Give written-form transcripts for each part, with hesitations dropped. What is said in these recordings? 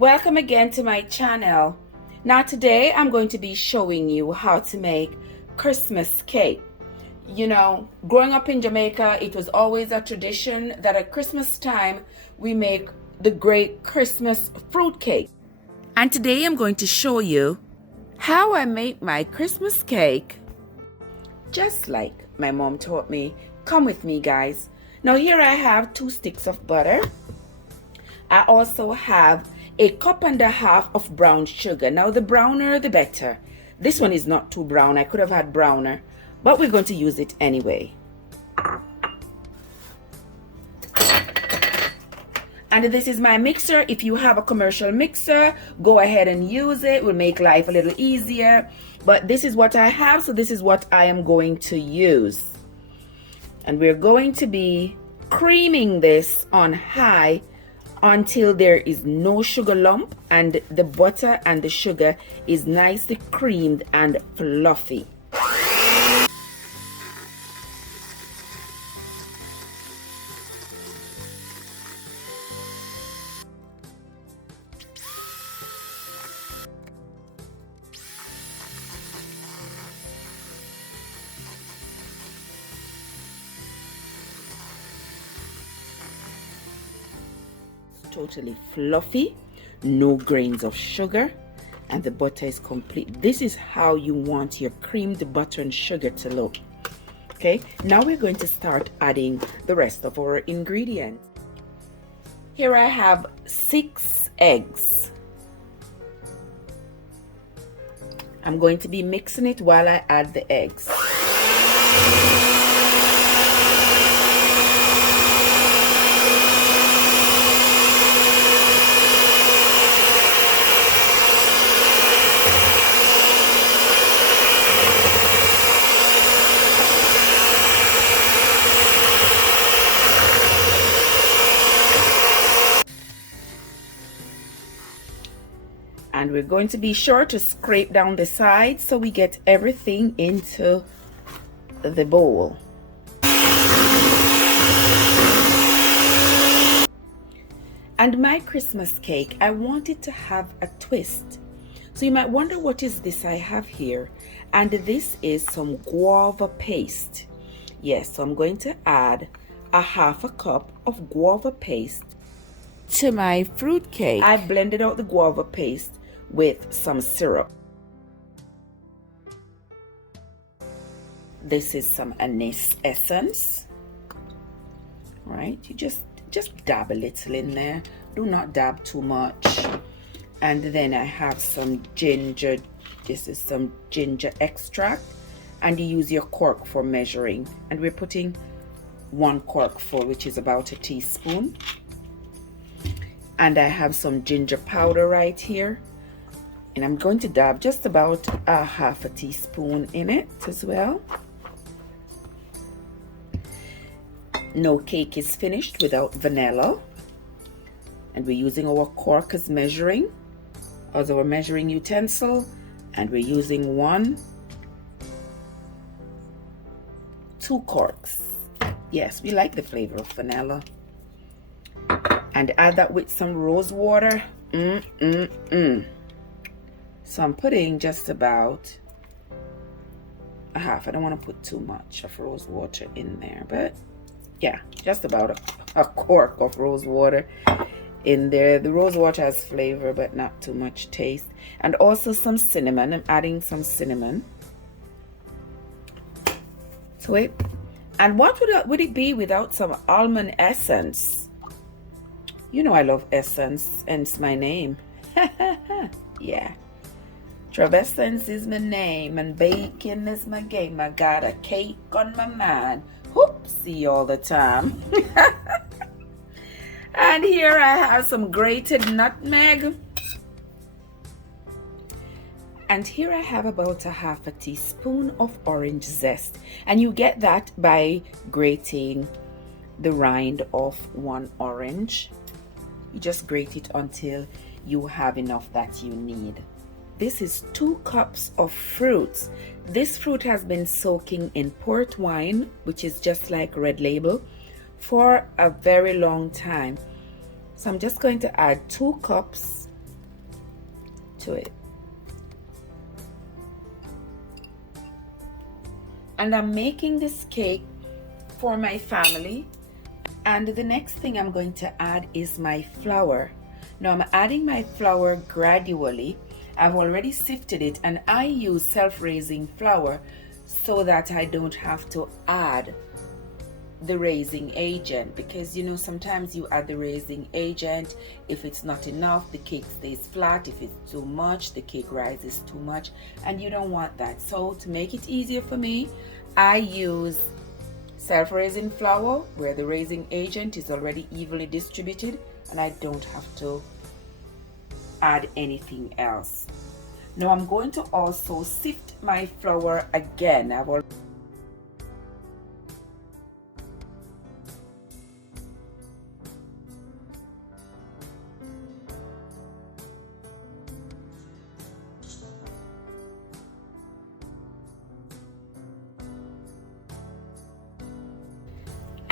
Welcome again to my channel. Now today I'm going to be showing you how to make Christmas cake. You know, growing up in Jamaica, it was always a tradition that at Christmas time we make the great Christmas fruit cake. And today I'm going to show you how I make my Christmas cake just like my mom taught me. Come with me, guys. Now here I have 2 sticks of butter. I also have a cup and a half of brown sugar. Now the browner the better. This one is not too brown. I could have had browner, but we're going to use it anyway. And this is my mixer. If you have a commercial mixer, go ahead and use it. It will make life a little easier. But this is what I have, so this is what I am going to use. And we're going to be creaming this on high until there is no sugar lump and the butter and the sugar is nicely creamed and fluffy. Totally fluffy, no grains of sugar, and the butter is complete. This is how you want your creamed butter and sugar to look. Okay, now we're going to start adding the rest of our ingredients. Here I have 6 eggs. I'm going to be mixing it while I add the eggs. And we're going to be sure to scrape down the sides so we get everything into the bowl. And my Christmas cake, I want it to have a twist. So you might wonder, what is this I have here? And this is some guava paste. Yes, so I'm going to add a half a cup of guava paste to my fruit cake. I blended out the guava paste with some syrup. This is some anise essence. All right, you just dab a little in there. Do not dab too much. And then I have some ginger. This is some ginger extract, and you use your cork for measuring. And we're putting 1 cork full, which is about a teaspoon. And I have some ginger powder right here. And I'm going to dab just about a half a teaspoon in it as well. No cake is finished without vanilla. And we're using our cork as measuring, as our measuring utensil. And we're using 2 corks. Yes, we like the flavor of vanilla. And add that with some rose water. So I'm putting just about a half. I don't want to put too much of rose water in there, but yeah, just about a cork of rose water in there. The rose water has flavor, but not too much taste. And also some cinnamon. I'm adding some cinnamon to it. And what would it be without some almond essence? You know I love essence, hence my name. Yeah. Travessence is my name and baking is my game. I got a cake on my mind. Whoopsie all the time. And here I have some grated nutmeg. And here I have about a half a teaspoon of orange zest. And you get that by grating the rind of 1 orange. You just grate it until you have enough that you need. This is 2 cups of fruits. This fruit has been soaking in port wine, which is just like Red Label, for a very long time. So I'm just going to add 2 cups to it. And I'm making this cake for my family. And the next thing I'm going to add is my flour. Now I'm adding my flour gradually. I've already sifted it, and I use self-raising flour so that I don't have to add the raising agent, because you know sometimes you add the raising agent, if it's not enough the cake stays flat, if it's too much the cake rises too much, and you don't want that. So to make it easier for me, I use self-raising flour where the raising agent is already evenly distributed and I don't have to add anything else. Now I'm going to also sift my flour again.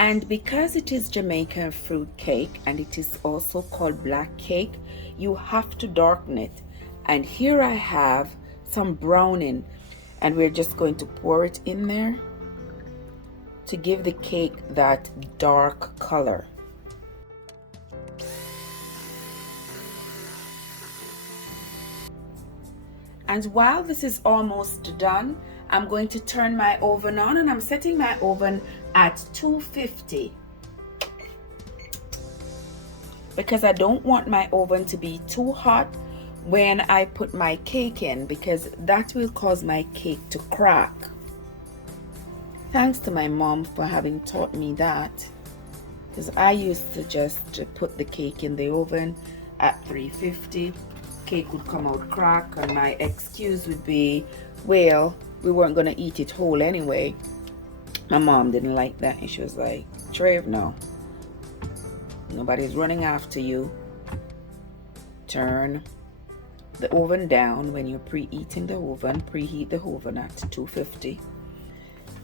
And because it is Jamaican fruit cake and it is also called black cake, you have to darken it. And here I have some browning, and we're just going to pour it in there to give the cake that dark color. And while this is almost done, I'm going to turn my oven on, and I'm setting my oven at 250 because I don't want my oven to be too hot when I put my cake in, because that will cause my cake to crack. Thanks to my mom for having taught me that, because I used to just put the cake in the oven at 350. Cake would come out crack, and my excuse would be, well, we weren't gonna eat it whole anyway. My mom didn't like that, and she was like, Trev, no, nobody's running after you. Turn the oven down when you're preheating the oven. Preheat the oven at 250.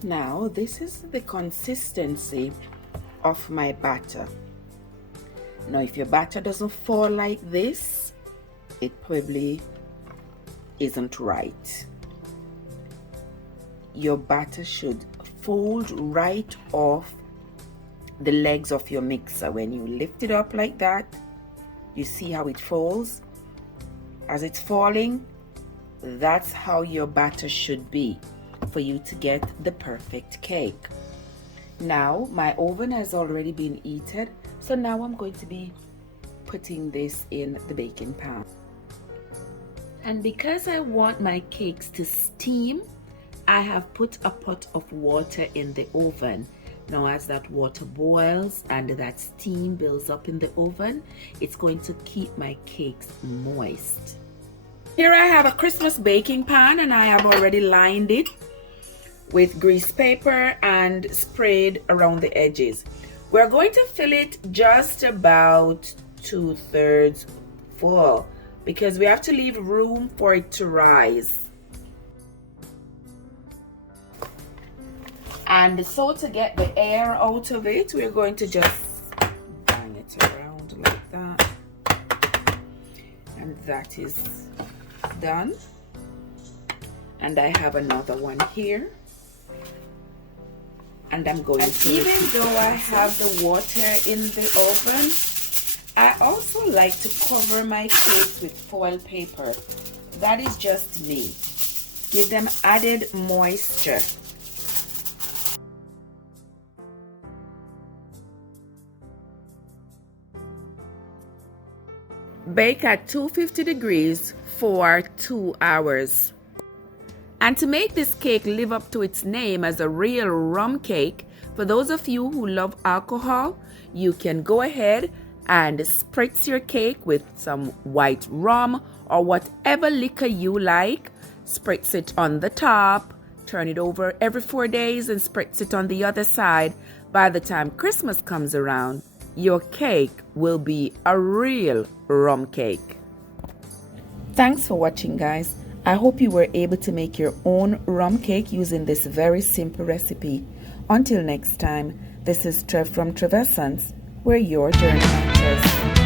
Now this is the consistency of my batter. Now if your batter doesn't fall like this, it probably isn't right. Your batter should fold right off the legs of your mixer. When you lift it up like that, you see how it folds? As it's falling, that's how your batter should be for you to get the perfect cake. Now my oven has already been heated, so now I'm going to be putting this in the baking pan. And because I want my cakes to steam, I have put a pot of water in the oven. Now as that water boils and that steam builds up in the oven, it's going to keep my cakes moist. Here I have a Christmas baking pan, and I have already lined it with grease paper and sprayed around the edges. We're going to fill it just about 2/3 full because we have to leave room for it to rise. And so to get the air out of it, we're going to just bang it around like that. And that is done. And I have another one here. And I'm going to, even though I have the water in the oven, I also like to cover my cakes with foil paper. That is just me. Give them added moisture. Bake at 250 degrees for 2 hours. And to make this cake live up to its name as a real rum cake, for those of you who love alcohol, you can go ahead and spritz your cake with some white rum or whatever liquor you like. Spritz it on the top, turn it over every 4 days and spritz it on the other side. By the time Christmas comes around, your cake will be a real rum cake. Thanks for watching, guys. I hope you were able to make your own rum cake using this very simple recipe. Until next time, this is Trev from Trev Essence, where your journey matters.